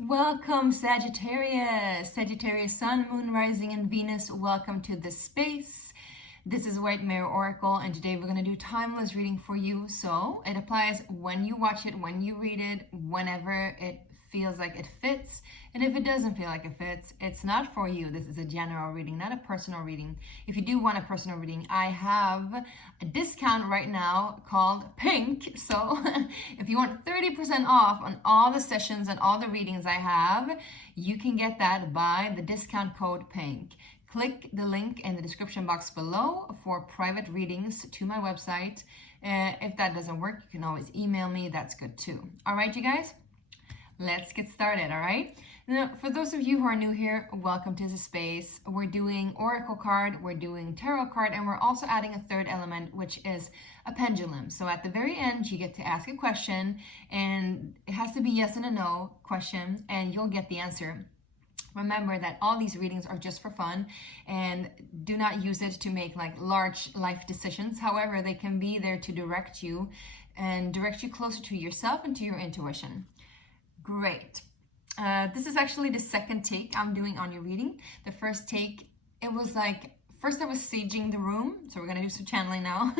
Welcome, Sagittarius. Sagittarius, Sun, Moon, Rising, and Venus. Welcome to this space. This is White Mirror Oracle, and today we're going to do timeless reading for you. So it applies when you watch it, when you read it, whenever it feels like it fits. And if it doesn't feel like it fits, it's not for you. This is a general reading, not a personal reading. If you do want a personal reading, I have a discount right now called Pink. So if you want 30% off on all the sessions and all the readings I have, you can get that by the discount code Pink. Click the link in the description box below for private readings to my website. If that doesn't work, you can always email me. That's good too. All right, you guys? Let's get started, all right? Now, for those of you who are new here, welcome to the space. We're doing Oracle card, we're doing Tarot card, and we're also adding a third element, which is a pendulum. So at the very end, you get to ask a question, and it has to be yes and a no question, and you'll get the answer. Remember that all these readings are just for fun, and do not use it to make like large life decisions. However, they can be there to direct you and direct you closer to yourself and to your intuition. Great. This is actually the second take I'm doing on your reading. The first take, it was like, first I was saging the room. So we're going to do some channeling now.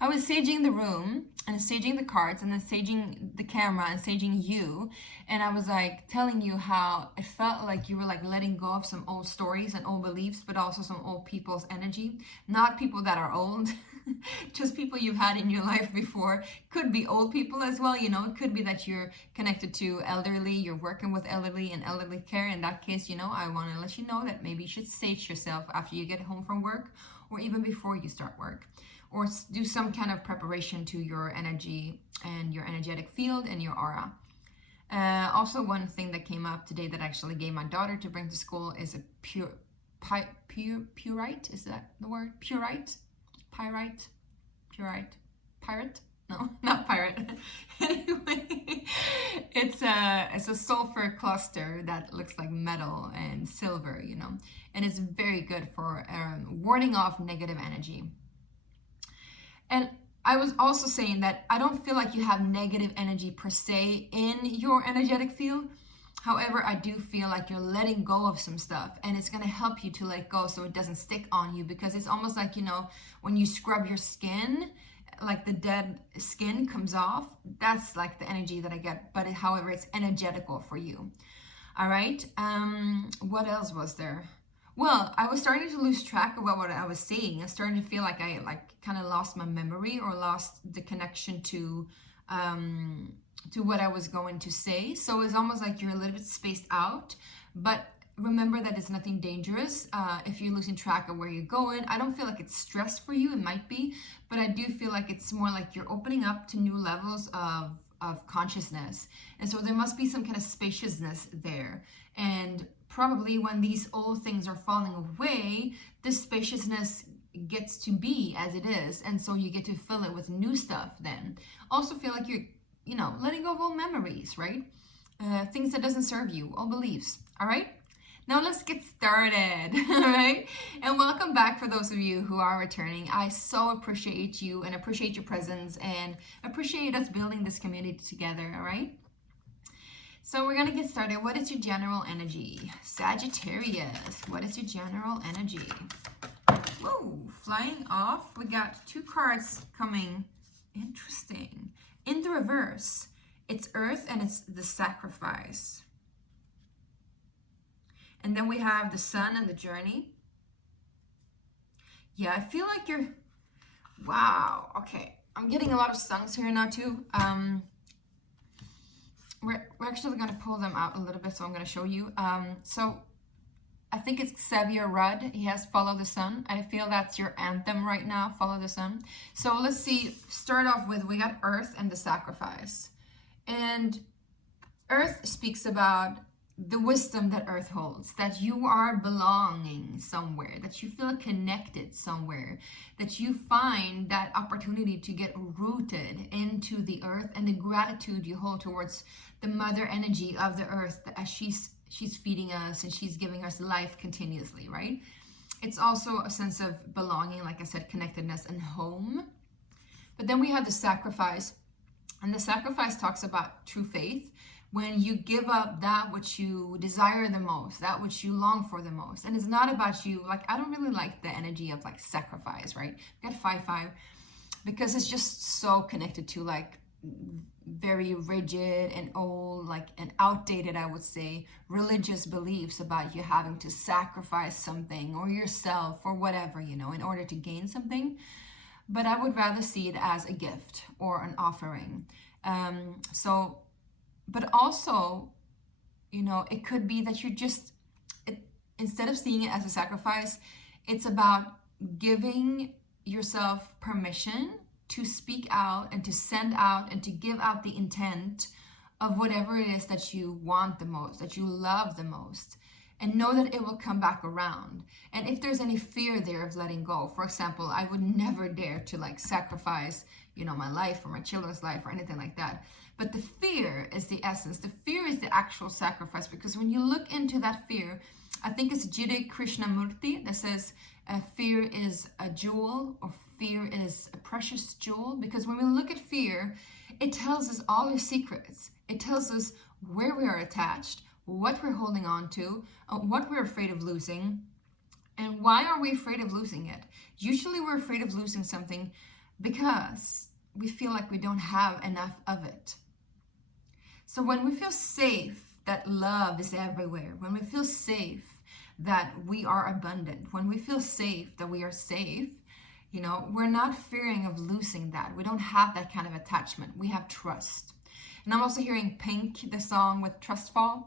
I was saging the room and saging the cards and then saging the camera and saging you. And I was like telling you how it felt like you were like letting go of some old stories and old beliefs, but also some old people's energy. Not people that are old, just people you've had in your life before. Could be old people as well, you know. It could be that you're connected to elderly, you're working with elderly and elderly care. In that case, you know, I want to let you know that maybe you should sage yourself after you get home from work, or even before you start work, or do some kind of preparation to your energy and your energetic field and your aura. Also, one thing that came up today that I actually gave my daughter to bring to school is a purite. Is that the word? Purite? Pirate? No, not pirate. Anyway, it's a sulfur cluster that looks like metal and silver, you know, and it's very good for warding off negative energy. And I was also saying that I don't feel like you have negative energy per se in your energetic field. However, I do feel like you're letting go of some stuff, and it's going to help you to let go so it doesn't stick on you, because it's almost like, you know, when you scrub your skin, like the dead skin comes off. That's like the energy that I get, but however, it's energetical for you. All right. What else was there? Well, I was starting to lose track of what I was saying. I starting to feel like I kind of lost my memory or lost the connection to what I was going to say. So it's almost like you're a little bit spaced out, but remember that it's nothing dangerous. If you're losing track of where you're going, I don't feel like it's stress for you. It might be, but I do feel like it's more like you're opening up to new levels of consciousness. And so there must be some kind of spaciousness there. And probably when these old things are falling away, this spaciousness gets to be as it is. And so you get to fill it with new stuff then. Also feel like you're, you know, letting go of old memories, right? Things that doesn't serve you, old beliefs, all right? Now let's get started, all right? And welcome back for those of you who are returning. I so appreciate you and appreciate your presence and appreciate us building this community together, all right? So we're gonna get started. What is your general energy? Sagittarius, what is your general energy? Whoa, flying off. We got two cards coming. Interesting. In the reverse, it's Earth and it's the Sacrifice. And then we have the Sun and the Journey. Yeah, I feel like you're, wow, okay. I'm getting a lot of Suns here now too. We're actually gonna pull them out a little bit, so I'm gonna show you. So I think it's Xavier Rudd. He has Follow the Sun. I feel that's your anthem right now, Follow the Sun. So let's see, start off with, we got Earth and the Sacrifice. And Earth speaks about the wisdom that Earth holds, that you are belonging somewhere, that you feel connected somewhere, that you find that opportunity to get rooted into the Earth, and the gratitude you hold towards the mother energy of the Earth as she's feeding us and she's giving us life continuously, right? It's also a sense of belonging, like I said, connectedness and home. But then we have the Sacrifice, and the Sacrifice talks about true faith, when you give up that which you desire the most, that which you long for the most. And it's not about you. Like, I don't really like the energy of like sacrifice, right? We got 5-5 because it's just so connected to like very rigid and old, like, and outdated, I would say, religious beliefs about you having to sacrifice something or yourself or whatever, you know, in order to gain something. But I would rather see it as a gift or an offering. But also, you know, it could be that you're just, instead of seeing it as a sacrifice, it's about giving yourself permission to speak out and to send out and to give out the intent of whatever it is that you want the most, that you love the most, and know that it will come back around. And if there's any fear there of letting go, for example, I would never dare to like sacrifice, you know, my life or my children's life or anything like that. But the fear is the essence. The fear is the actual sacrifice, because when you look into that fear, I think it's Jide Krishnamurti that says fear is a jewel, or fear is a precious jewel. Because when we look at fear, it tells us all our secrets. It tells us where we are attached, what we're holding on to, what we're afraid of losing, and why are we afraid of losing it. Usually we're afraid of losing something because we feel like we don't have enough of it. So when we feel safe that love is everywhere, when we feel safe that we are abundant, when we feel safe that we are safe, you know, we're not fearing of losing that. We don't have that kind of attachment. We have trust. And I'm also hearing Pink, the song with Trustfall.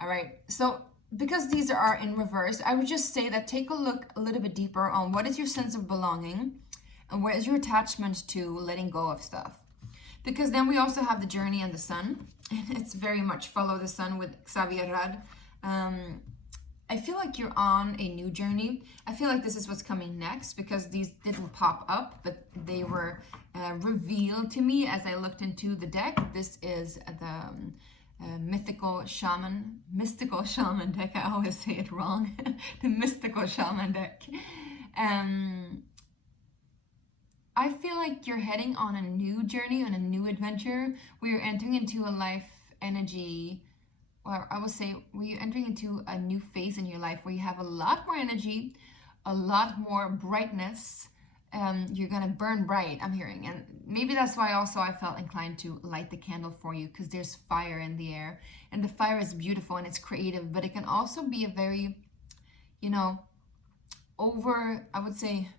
All right, so because these are in reverse, I would just say that take a look a little bit deeper on what is your sense of belonging and where is your attachment to letting go of stuff. Because then we also have the journey and the sun, and it's very much follow the sun with Xavier Rad. I feel like you're on a new journey. I feel like this is what's coming next, because these didn't pop up, but they were revealed to me as I looked into the deck. This is the mystical shaman deck. I always say it wrong. The mystical shaman deck. I feel like you're heading on a new journey, on a new adventure, where you're entering into a life energy, or I would say where you're entering into a new phase in your life where you have a lot more energy, a lot more brightness. You're gonna burn bright, I'm hearing. And maybe that's why also I felt inclined to light the candle for you, because there's fire in the air. And the fire is beautiful and it's creative, but it can also be a very, you know, I would say,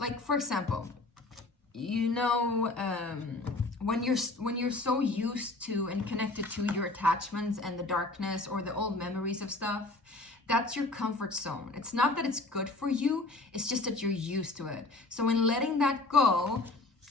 like, for example, you know, when you're so used to and connected to your attachments and the darkness or the old memories of stuff, that's your comfort zone. It's not that it's good for you, it's just that you're used to it. So in letting that go,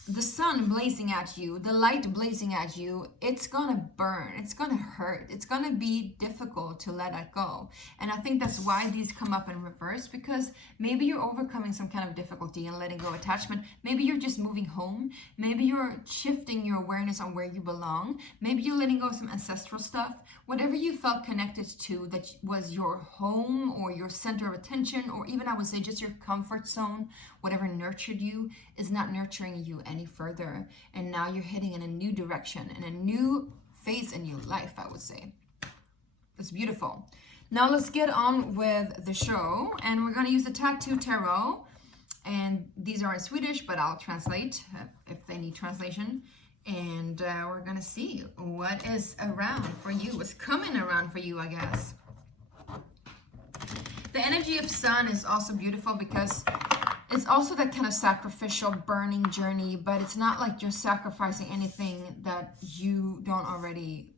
the sun blazing at you, the light blazing at you, it's gonna burn, it's gonna hurt, it's gonna be difficult to let that go. And I think that's why these come up in reverse, because maybe you're overcoming some kind of difficulty in letting go attachment. Maybe you're just moving home. Maybe you're shifting your awareness on where you belong. Maybe you're letting go of some ancestral stuff. Whatever you felt connected to that was your home or your center of attention, or even I would say just your comfort zone, whatever nurtured you is not nurturing you any further. And now you're heading in a new direction, in a new phase in your life, I would say. It's beautiful. Now let's get on with the show, and we're going to use the Tattoo Tarot. And these are in Swedish, but I'll translate if they need translation. And we're going to see what is around for you, what's coming around for you, I guess. The energy of sun is also beautiful because it's also that kind of sacrificial burning journey, but it's not like you're sacrificing anything that you don't already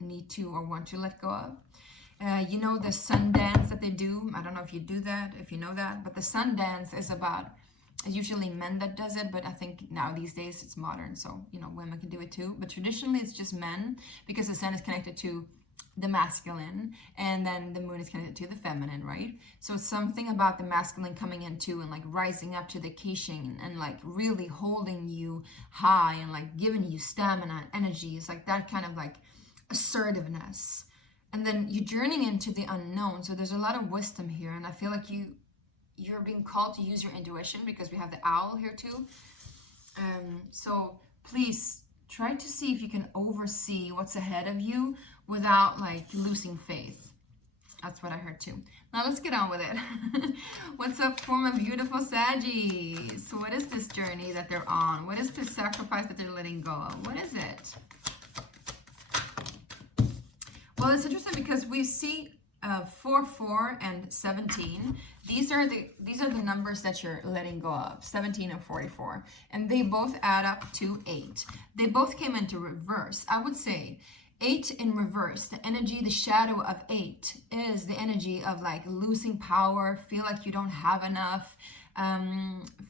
need to or want to let go of. You know the sun dance that they do? I don't know if you do that, if you know that, but the sun dance is about, it's usually men that does it, but I think now these days it's modern, so, you know, women can do it too. But traditionally it's just men, because the sun is connected to the masculine, and then the moon is connected to the feminine, right? So it's something about the masculine coming in too, and like rising up to the occasion, and like really holding you high, and like giving you stamina and energy. It's like that kind of like assertiveness. And then you're journeying into the unknown, so there's a lot of wisdom here, and I feel like you're being called to use your intuition, because we have the owl here too. So please try to see if you can oversee what's ahead of you without like losing faith. That's what I heard too. Now let's get on with it. What's up for my beautiful Saggies? So what is this journey that they're on? What is this sacrifice that they're letting go of? What is it? Well, it's interesting because we see 4, 4, and 17. These are the numbers that you're letting go of, 17 and 44, and they both add up to 8. They both came into reverse. I would say 8 in reverse, the energy, the shadow of 8 is the energy of like losing power, feel like you don't have enough,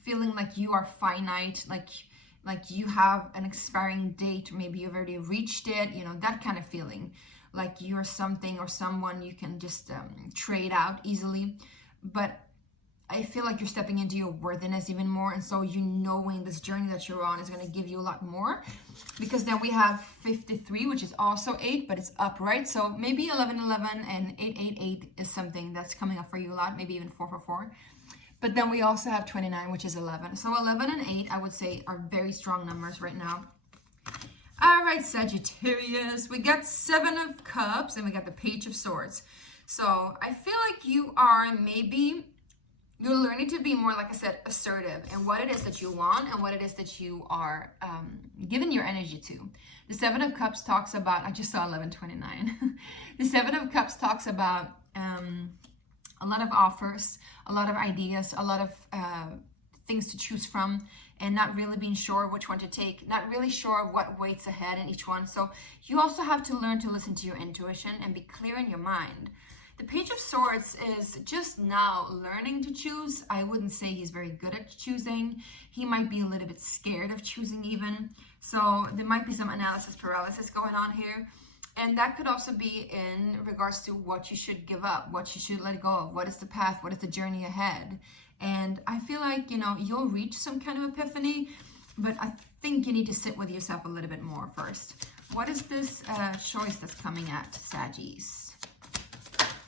feeling like you are finite, like you have an expiring date, or maybe you've already reached it, you know, that kind of feeling. Like you're something or someone you can just trade out easily. But I feel like you're stepping into your worthiness even more. And so you knowing this journey that you're on is going to give you a lot more. Because then we have 53, which is also 8, but it's upright. So maybe 11, 11 and 8, 8, 8 is something that's coming up for you a lot. Maybe even 4, 4, 4. But then we also have 29, which is 11. So 11 and 8, I would say, are very strong numbers right now. All right, Sagittarius, we got 7 of Cups and we got the Page of Swords. So I feel like you're learning to be more, like I said, assertive in what it is that you want and what it is that you are giving your energy to. The 7 of Cups talks about, I just saw 1129. The 7 of Cups talks about a lot of offers, a lot of ideas, a lot of things to choose from, and not really being sure which one to take, not really sure what waits ahead in each one. So you also have to learn to listen to your intuition and be clear in your mind. The Page of Swords is just now learning to choose. I wouldn't say he's very good at choosing. He might be a little bit scared of choosing even. So there might be some analysis paralysis going on here. And that could also be in regards to what you should give up, what you should let go of, what is the path, what is the journey ahead. And I feel like, you know, you'll reach some kind of epiphany, but I think you need to sit with yourself a little bit more first. What is this choice that's coming at Saggies?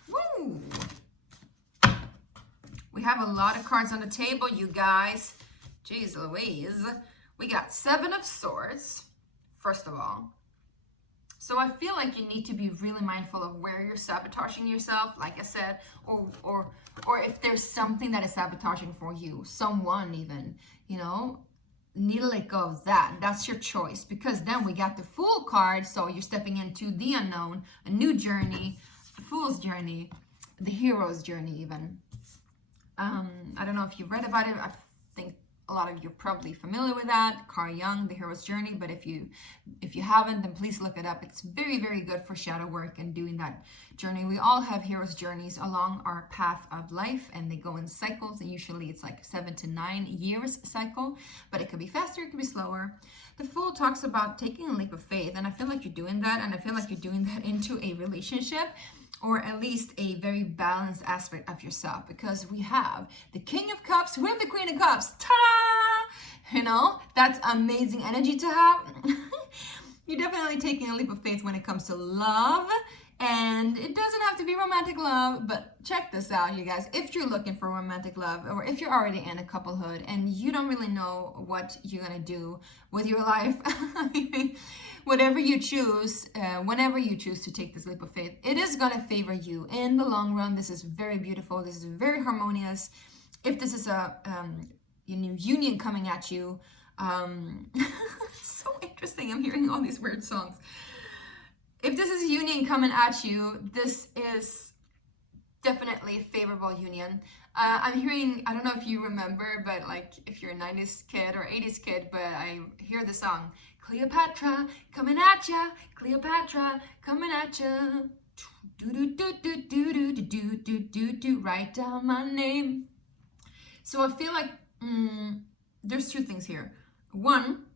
Woo! We have a lot of cards on the table, you guys. Jeez Louise. We got 7 of Swords, first of all. So I feel like you need to be really mindful of where you're sabotaging yourself, like I said, or if there's something that is sabotaging for you, someone even, you know, need to let go of that. That's your choice, because then we got the Fool card, so you're stepping into the unknown, a new journey, the Fool's journey, the Hero's journey even. I don't know if you've read about it. I think a lot of you are probably familiar with that, Carl Jung, The Hero's Journey, but if you haven't, then please look it up. It's very, very good for shadow work and doing that journey. We all have hero's journeys along our path of life, and they go in cycles, and usually it's like 7 to 9 years cycle, but it could be faster, it could be slower. The Fool talks about taking a leap of faith, and I feel like you're doing that, and I feel like you're doing that into a relationship, or at least a very balanced aspect of yourself, because we have the King of Cups with the Queen of Cups. Ta-da! You know, that's amazing energy to have. You're definitely taking a leap of faith when it comes to love, and it doesn't have to be romantic love, but check this out, you guys. If you're looking for romantic love, or if you're already in a couplehood and you don't really know what you're gonna do with your life, whatever you choose, whenever you choose to take this leap of faith, it is going to favor you in the long run. This is very beautiful. This is very harmonious. If this is a union coming at you, so interesting. I'm hearing all these weird songs. If this is a union coming at you, this is definitely a favorable union. I'm hearing, I don't know if you remember, but like if you're a 90s kid or 80s kid, but I hear the song, Cleopatra coming at ya, Cleopatra coming at ya. Do do do do do do do do do do. Write down my name. So I feel like there's 2 things here. One,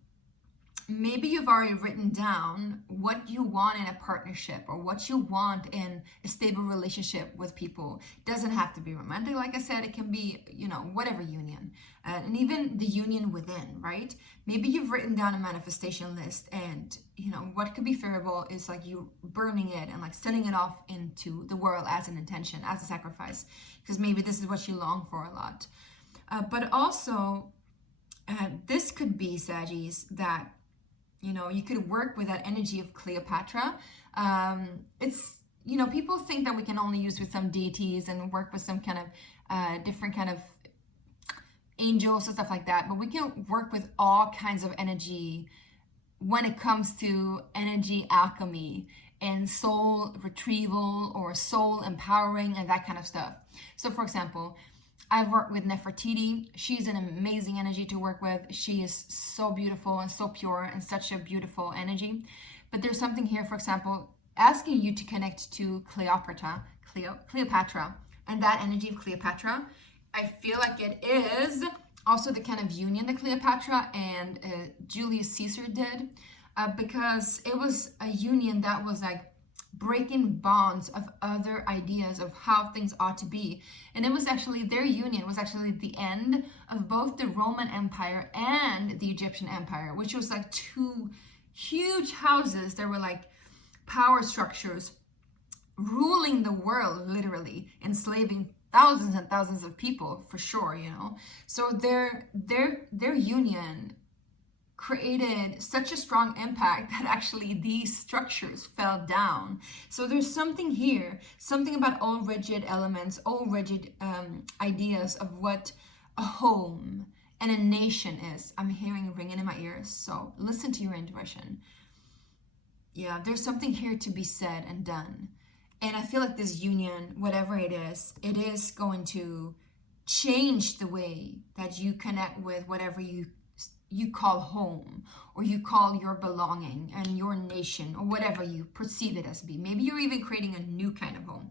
maybe you've already written down what you want in a partnership or what you want in a stable relationship with people. Doesn't have to be romantic, like I said. It can be, you know, whatever union, and even the union within, right? Maybe you've written down a manifestation list, and you know what could be favorable is like you burning it and like sending it off into the world as an intention, as a sacrifice, because maybe this is what you long for a lot. But also, this could be, Saggies, that you know, you could work with that energy of Cleopatra. It's, you know, people think that we can only use with some deities and work with some kind of different kind of angels and stuff like that, but we can work with all kinds of energy when it comes to energy alchemy and soul retrieval or soul empowering and that kind of stuff. So for example, I've worked with Nefertiti. She's an amazing energy to work with. She is so beautiful and so pure and such a beautiful energy. But there's something here, for example, asking you to connect to Cleopatra, and that energy of Cleopatra. I feel like it is also the kind of union that Cleopatra and Julius Caesar did, because it was a union that was like breaking bonds of other ideas of how things ought to be. And it was actually, their union was actually the end of both the Roman Empire and the Egyptian Empire, which was like two huge houses that were like power structures ruling the world, literally enslaving thousands and thousands of people, for sure, you know. So their union created such a strong impact that actually these structures fell down. So there's something here, something about all rigid elements, all rigid ideas of what a home and a nation is. I'm hearing ringing in my ears, so listen to your intuition. Yeah, there's something here to be said and done. And I feel like this union, whatever it is going to change the way that you connect with whatever you call home, or you call your belonging and your nation, or whatever you perceive it as be. Maybe you're even creating a new kind of home.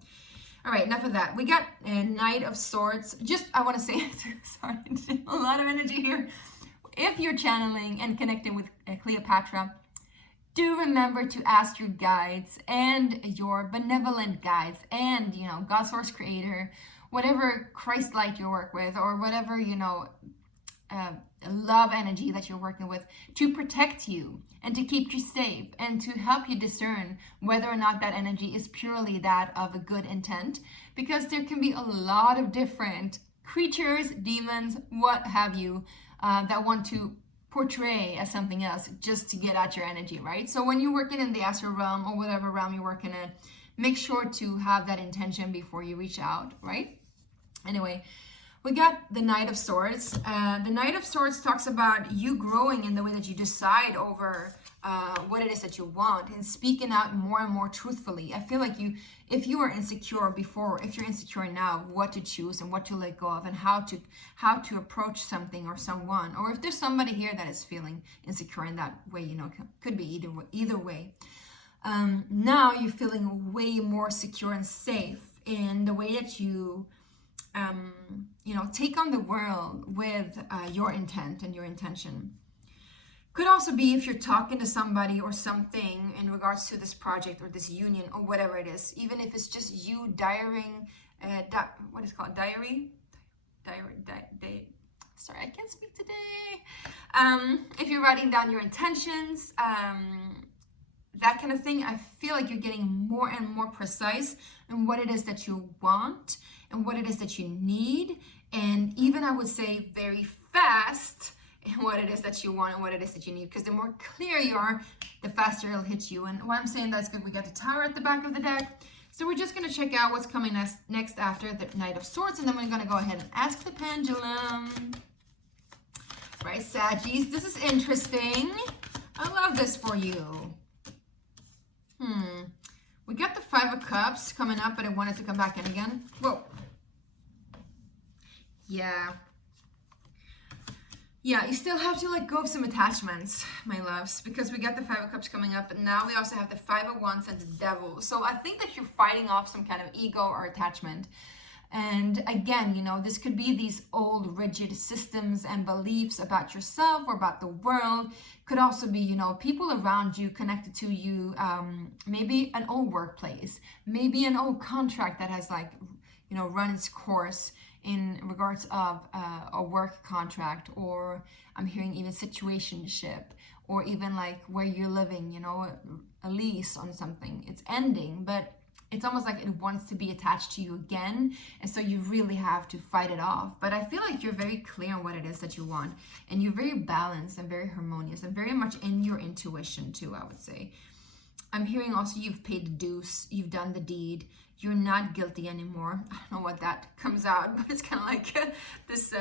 All right, enough of that. We got a Knight of Swords. Just, I want to say, sorry, a lot of energy here. If you're channeling and connecting with Cleopatra, do remember to ask your guides and your benevolent guides and, you know, God Source Creator, whatever Christ light you work with, or whatever, you know, love energy that you're working with, to protect you and to keep you safe and to help you discern whether or not that energy is purely that of a good intent, because there can be a lot of different creatures, demons, what have you, that want to portray as something else just to get at your energy, right? So when you're working in the astral realm or whatever realm you're working in, make sure to have that intention before you reach out, right? Anyway, we got the Knight of Swords. The Knight of Swords talks about you growing in the way that you decide over what it is that you want and speaking out more and more truthfully. I feel like if you were insecure before, if you're insecure now, what to choose and what to let go of and how to approach something or someone, or if there's somebody here that is feeling insecure in that way, you know, could be either way. Now you're feeling way more secure and safe in the way that you you know, take on the world with your intent and your intention. Could also be if you're talking to somebody or something in regards to this project or this union or whatever it is, even if it's just you diarying, what is it called? Diary? Sorry, I can't speak today. If you're writing down your intentions, that kind of thing, I feel like you're getting more and more precise in what it is that you want and what it is that you need, and even I would say very fast in what it is that you want and what it is that you need, because the more clear you are, the faster it'll hit you. And why I'm saying that's good, we got the Tower at the back of the deck. So we're just going to check out what's coming next after the Knight of Swords, and then we're going to go ahead and ask the pendulum. Right, Saggies, this is interesting. I love this for you. We got the Five of Cups coming up, but I wanted to come back in again. Whoa. Yeah, you still have to let go of some attachments, my loves, because we got the Five of Cups coming up, but now we also have the Five of Wands and the Devil. So I think that you're fighting off some kind of ego or attachment. And again, you know, this could be these old rigid systems and beliefs about yourself or about the world. Could also be, you know, people around you connected to you, maybe an old workplace, maybe an old contract that has, like, you know, run its course in regards of a work contract, or I'm hearing even situationship, or even like where you're living, you know, a lease on something. It's ending, but it's almost like it wants to be attached to you again, and so you really have to fight it off. But I feel like you're very clear on what it is that you want, and you're very balanced and very harmonious and very much in your intuition too, I would say. I'm hearing also you've paid the dues, you've done the deed, you're not guilty anymore. I don't know what that comes out, but it's kind of like this,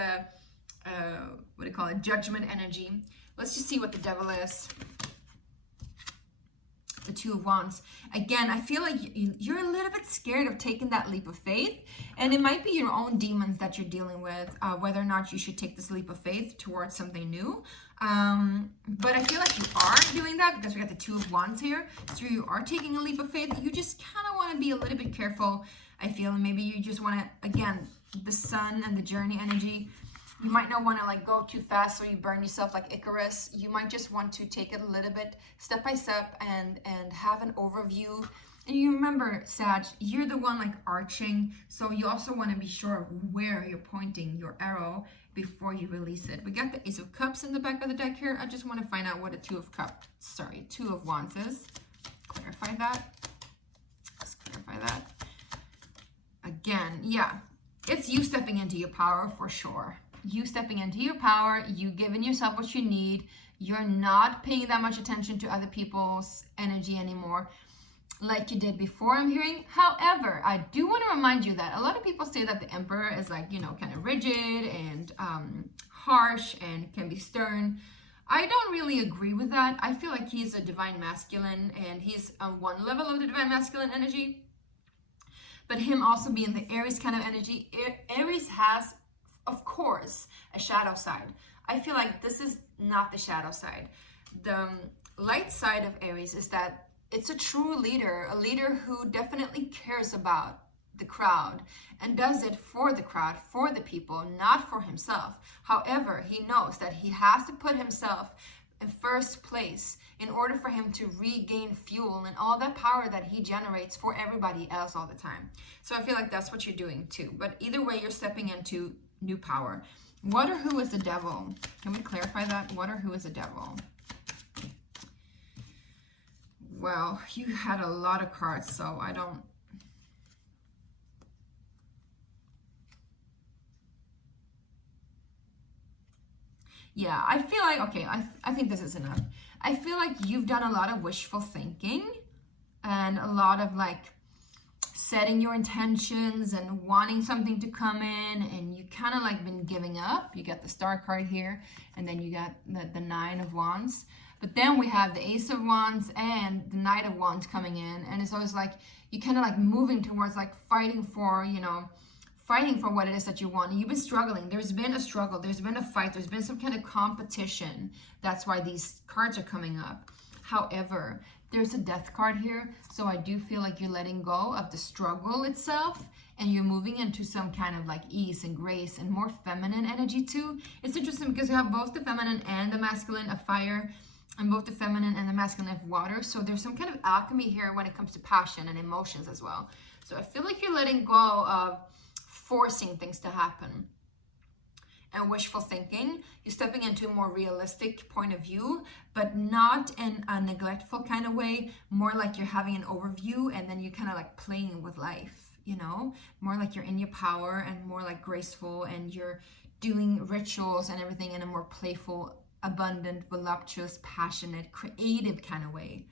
what do you call it, judgment energy. Let's just see what the devil is. The Two of Wands. Again, I feel like you're a little bit scared of taking that leap of faith, and it might be your own demons that you're dealing with, whether or not you should take this leap of faith towards something new. But I feel like you are doing that because we got the Two of Wands here. So you are taking a leap of faith. You just kind of want to be a little bit careful. I feel maybe you just want to, again, the sun and the journey energy. You might not want to like go too fast so you burn yourself like Icarus. You might just want to take it a little bit step by step and have an overview. And you remember, Sag, you're the one like arching. So you also want to be sure of where you're pointing your arrow before you release it. We got the Ace of Cups in the back of the deck here. I just want to find out what a Two of Wands is. Clarify that. Let's clarify that. Again, yeah, it's you stepping into your power for sure. You stepping into your power, you giving yourself what you need. You're not paying that much attention to other people's energy anymore like you did before, I'm hearing. However, I do want to remind you that a lot of people say that the Emperor is like, you know, kind of rigid and harsh and can be stern. I don't really agree with that. I feel like he's a divine masculine, and he's on one level of the divine masculine energy. But him also being the Aries kind of energy, Aries has, of course, a shadow side. I feel like this is not the shadow side. The light side of Aries is that it's a true leader, a leader who definitely cares about the crowd and does it for the crowd, for the people, not for himself. However, he knows that he has to put himself in first place in order for him to regain fuel and all that power that he generates for everybody else all the time. So I feel like that's what you're doing too. But either way, you're stepping into new power. What or who is the devil? Can we clarify that? What or who is the devil? Well, you had a lot of cards, so I don't... Yeah, I feel like, okay, I think this is enough. I feel like you've done a lot of wishful thinking and a lot of like setting your intentions and wanting something to come in, and you kind of like been giving up. You got the Star card here, and then you got the Nine of Wands. But then we have the Ace of Wands and the Knight of Wands coming in, and it's always like you kind of like moving towards like fighting for, you know, fighting for what it is that you want. And you've been struggling. There's been a struggle. There's been a fight. There's been some kind of competition. That's why these cards are coming up. However, there's a Death card here, so I do feel like you're letting go of the struggle itself, and you're moving into some kind of like ease and grace and more feminine energy too. It's interesting because you have both the feminine and the masculine of fire, and both the feminine and the masculine of water. So there's some kind of alchemy here when it comes to passion and emotions as well. So I feel like you're letting go of forcing things to happen and wishful thinking. You're stepping into a more realistic point of view, but not in a neglectful kind of way, more like you're having an overview and then you're kind of like playing with life, you know, more like you're in your power and more like graceful, and you're doing rituals and everything in a more playful, abundant, voluptuous, passionate, creative kind of way.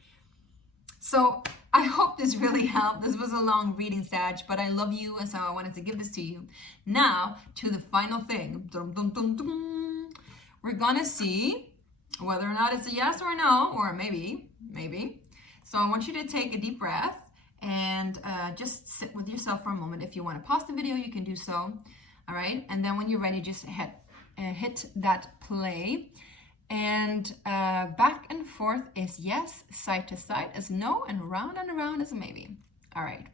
So I hope this really helped. This was a long reading, Sag, but I love you, and so I wanted to give this to you. Now to the final thing. Dum, dum, dum, dum. We're gonna see whether or not it's a yes or a no, or maybe. So I want you to take a deep breath and just sit with yourself for a moment. If you want to pause the video, you can do so. All right, and then when you're ready, just hit that play. And back and forth is yes, side to side is no, and around is a maybe. All right.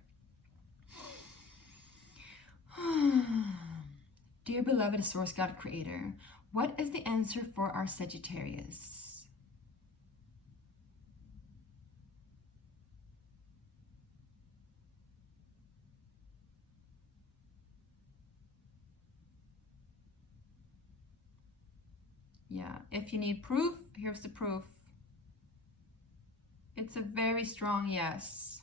Dear beloved Source God Creator, what is the answer for our Sagittarius? Yeah, if you need proof, here's the proof. It's a very strong yes.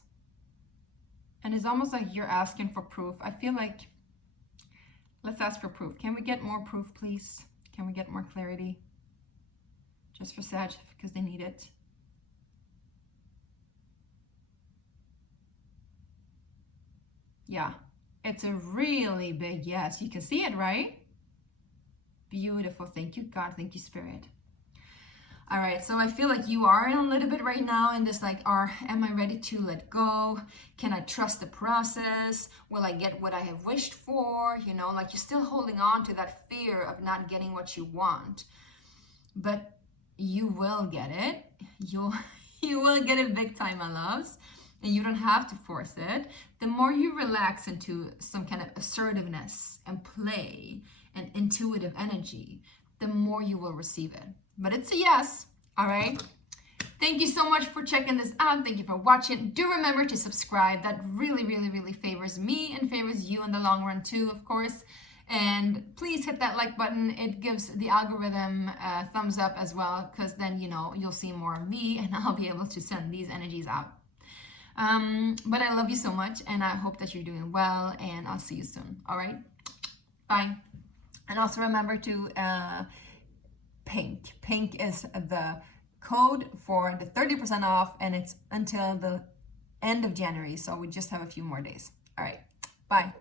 And it's almost like you're asking for proof. I feel like, let's ask for proof. Can we get more proof, please? Can we get more clarity? Just for Sag, because they need it. Yeah, it's a really big yes. You can see it, right? Beautiful. Thank you, God. Thank you, Spirit. All right, so I feel like you are in a little bit right now in this like, am I ready to let go? Can I trust the process? Will I get what I have wished for? You know, like you're still holding on to that fear of not getting what you want. But you will get it. You will get it big time, my loves. And you don't have to force it. The more you relax into some kind of assertiveness and play and intuitive energy, the more you will receive it. But it's a yes, all right? Thank you so much for checking this out. Thank you for watching. Do remember to subscribe. That really, really, really favors me and favors you in the long run too, of course. And please hit that like button. It gives the algorithm a thumbs up as well, because then, you know, you'll see more of me and I'll be able to send these energies out. But I love you so much and I hope that you're doing well, and I'll see you soon. All right? Bye. And also remember to pink. Pink is the code for the 30% off, and it's until the end of January. So we just have a few more days. All right. Bye.